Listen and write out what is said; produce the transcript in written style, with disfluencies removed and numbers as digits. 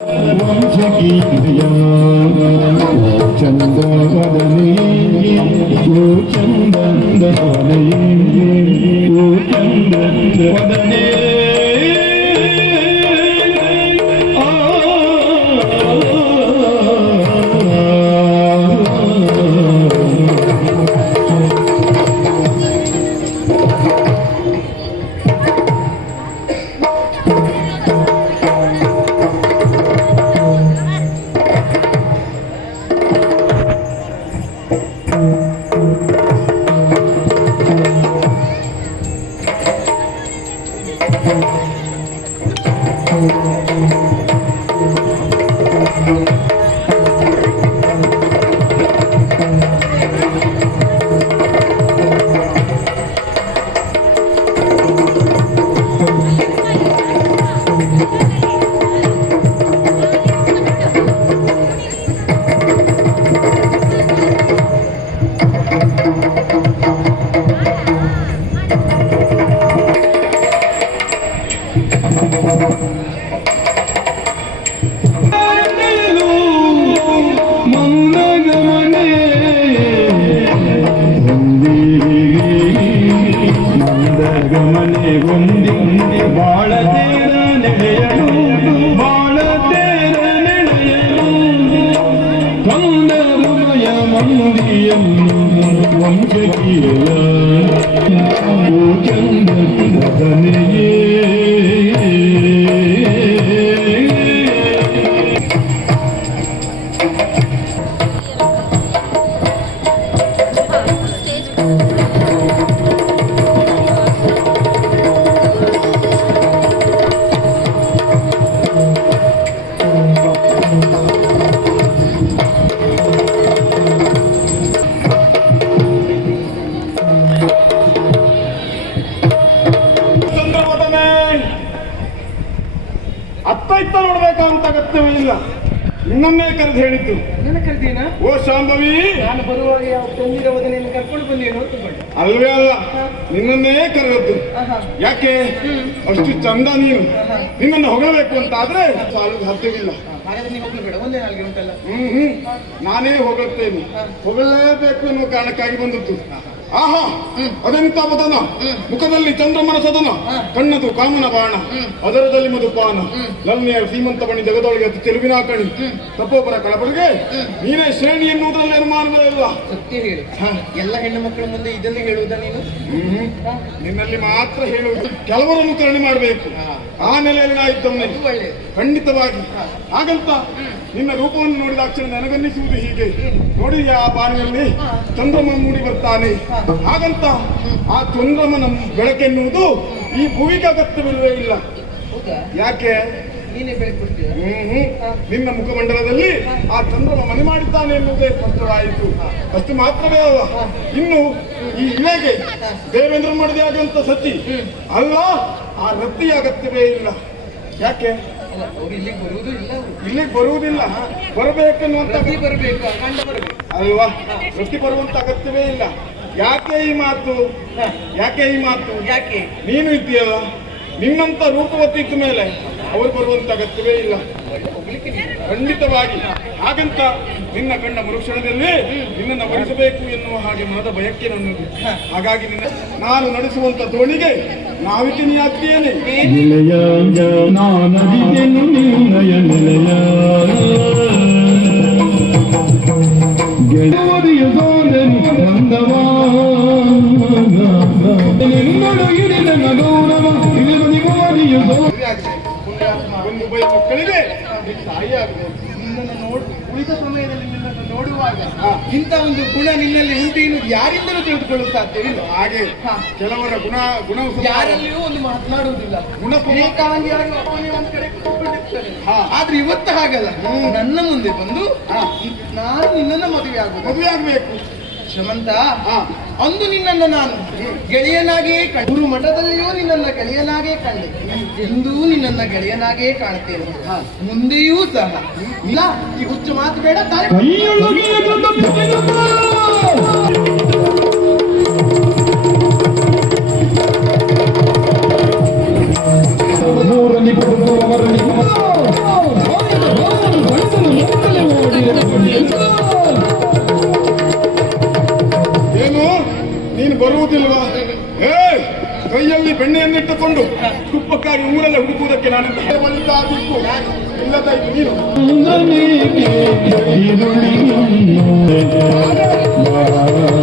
ಚಂದವದನೇ ಓ ಚಂದವದನೇ ಓ ಚಂದವದನೇ ಗಮನೆ ಹೊಂದಿ ಬಾಳದೇರ ನೆಳೆಯಲು ಬಾಳದೇರ ನೆಳೆಯಲು ಕಂದರುಮಯ ಮಂದಿಯನ್ನು ವಂಶಕೀಯ ಓ ಚಂದನೆಯೇ ಅತ್ತ ಇತ್ತ ನೋಡ್ಬೇಕಂತ ಅಗತ್ಯವೇ ಇಲ್ಲ. ನಿನ್ನನ್ನೇ ಕರೆದು ಹೇಳಿದ್ದು. ನನ್ನ ಕರೆದೇನಾ? ಓ ಶಾಂಭವಿ, ನಾನು ಬರುವಾಗ ಯಾವ ತಂದಿರವುದನ್ನು ಕರ್ಕೊಂಡು ಬಂದೇನು ಹೊತ್ತುಕೊಂಡು ಅಲ್ವೇ ಅಲ್ಲ, ನಿನ್ನನ್ನೇ ಕರೆದದ್ದು. ಯಾಕೆ ಅಷ್ಟು ಚಂದ ನೀನು? ನಿನ್ನನ್ನು ಹೊಗಳಬೇಕು ಅಂತ ಆದ್ರೆ ಸಾಲದ ಸಾಧ್ಯವಿಲ್ಲ. ಹಾಗಾದ್ರೆ ನೀವು ಹೋಗ್ಲು ಬೇಡ, ಒಂದೇ ನಾಲ್ಗೆ ಉಂಟಲ್ಲ. ನಾನೇ ಹೊಗಳ್ತೇನೆ, ಹೊಗಳಲೇಬೇಕು ಎನ್ನುವ ಕಾರಣಕ್ಕಾಗಿ ಬಂದದ್ದು. ಆಹಾ, ಅದೆಂತ ಬದನ, ಮುಖದಲ್ಲಿ ಚಂದ್ರಮನ ಸದನ, ಕಣ್ಣದು ಕಾಮನ ಬಾಣ, ಅದರದಲ್ಲಿ ಮಧುಪಾನ, ಲಲ್ನೆಯ ಸೀಮಂತ ಬಣಿ ಜಗದೊಳಗೆ ಅತಿ ಚೆಲುವಿನ ಕಣಿ, ತಪ್ಪೊಬ್ಬರ ಕಳಪಡಿಗೆ ನೀನೇ ಶ್ರೇಣಿ ಎನ್ನುವುದರಲ್ಲಿ ಅನುಮಾನವೇ ಇಲ್ಲ. ಸತ್ಯ ಹೇಳು, ಎಲ್ಲ ಹೆಣ್ಣು ಮಕ್ಕಳ ಮುಂದೆ ಇದನ್ನೇ ಹೇಳುವುದ ನೀನು? ನಿನ್ನಲ್ಲಿ ಮಾತ್ರ ಹೇಳುವುದು. ಕೆಲವರನ್ನು ಕರುಣೆ ಮಾಡಬೇಕು, ಆ ನೆಲೆಯಲ್ಲಿ ನಾ ಇದ್ದವನೇ ಖಂಡಿತವಾಗಿ. ಹಾಗಂತ ನಿನ್ನ ರೂಪವನ್ನು ನೋಡಿದ ಅಕ್ಷರ ನನಗನ್ನಿಸುವುದು ಹೀಗೆ. ನೋಡಿ, ಆ ಬಾನಿಯಲ್ಲಿ ಚಂದ್ರಮ ಮೂಡಿ ಬರ್ತಾನೆ. ಹಾಗಂತ ಆ ಚಂದ್ರಮನ ಬೆಳಕೆನ್ನುವುದು ಈ ಭೂಮಿಗೆ ಅಗತ್ಯವಿಲ್ಲವೇ ಇಲ್ಲ. ಯಾಕೆ? ನೀನೇ ಬೆಳಕೊಡ್ತೀಯ. ನಿನ್ನ ಮುಖಮಂಡಲದಲ್ಲಿ ಆ ಚಂದ್ರಮ ಮನೆ ಮಾಡಿದ್ದಾನೆ ಎನ್ನುವುದೇ ಸ್ಪಷ್ಟವಾಯಿತು. ಅಷ್ಟು ಮಾತ್ರವೇ ಅಲ್ಲ, ಇನ್ನು ಈ ಇಳೆಗೆ ದೇವೇಂದ್ರ ಮಾಡಿದೆ ಆಗುವಂತ ಸತಿ ಅಲ್ಲ, ಆ ರತಿಯ ಅಗತ್ಯವೇ ಇಲ್ಲ. ಯಾಕೆ? ಇಲ್ಲಿಗೆ ಬರುವುದಿಲ್ಲ, ಬರಬೇಕೆನ್ನುವಂತ ಅಲ್ವಾ? ರತಿ ಬರುವಂತ ಅಗತ್ಯವೇ ಇಲ್ಲ. ಯಾಕೆ ಈ ಮಾತು? ಯಾಕೆ ಈ ಮಾತು? ಯಾಕೆ? ನೀನು ಇದ್ದೀಯಲ್ಲ, ನಿನ್ನಂತ ರೂಪವತಿ ಇದ್ದ ಮೇಲೆ ಅವರು ಬರುವಂತ ಅಗತ್ಯವೇ ಇಲ್ಲ ಖಂಡಿತವಾಗಿ. ಹಾಗಂತ ನಿನ್ನ ಕಂಡ ಮರುಕ್ಷಣದಲ್ಲಿ ನಿನ್ನನ್ನು ವರಿಸಬೇಕು ಎನ್ನುವ ಹಾಗೆ ಮನದ ಬಯಕೆ ನನ್ನದು. ಹಾಗಾಗಿ ನಾನು ನಡೆಸುವಂತ ದೋಣಿಗೆ ನಾವಿಕೆ ನೀ ಆಗ್ತೀಯೇನೆ. ಒಂದು ಬೈ ಮಕ್ಕಳಿಗೆ ತಾಯಿ ಆಗಬೇಕು. ಉಳಿದ ಸಮಯದಲ್ಲಿ ನಿನ್ನನ್ನು ನೋಡುವಾಗ ಇಂಥ ಒಂದು ಗುಣ ನಿನ್ನಲ್ಲಿ ಉಂಟು ಎನ್ನುವುದು ಯಾರಿಂದಲೂ ತಿಳಿದುಕೊಳ್ಳಲು ಸಾಧ್ಯವಿಲ್ಲ. ಹಾಗೆ ಕೆಲವರ ಗುಣ ಯಾರಲ್ಲಿಯೂ ಒಂದು ಮಾತನಾಡುವುದಿಲ್ಲ, ಏಕಾಂಗಿಯಾಗಿ ಒಬ್ಬನೇ ಒಂದು ಕಡೆ ಕೂತ್ಕೊಂಡಿರ್ತಾರೆ. ಆದ್ರೆ ಇವತ್ತು ಹಾಗಲ್ಲ, ನನ್ನ ಮುಂದೆ ಬಂದು ನಾನು ನಿನ್ನನ್ನು ಮದುವೆ ಆಗಬೇಕು. ಶ್ರೀಮಂತ, ಅಂದು ನಿನ್ನನ್ನು ನಾನು ಗೆಳೆಯನಾಗಿಯೇ ಗುರು ಮಠದಲ್ಲಿಯೂ ನಿನ್ನನ್ನ ಗೆಳೆಯನಾಗೇ ಕಂಡೆ, ಎಂದೂ ನಿನ್ನನ್ನ ಗೆಳೆಯನಾಗೇ ಕಾಣ್ತೇನೆ, ಮುಂದೆಯೂ ಸಹ. ಇಲ್ಲ, ಈ ಹುಚ್ಚು ಮಾತು ಬೇಡ. ಇಲ್ಲದಾಯ್ತು ನೀನು ಬಾರ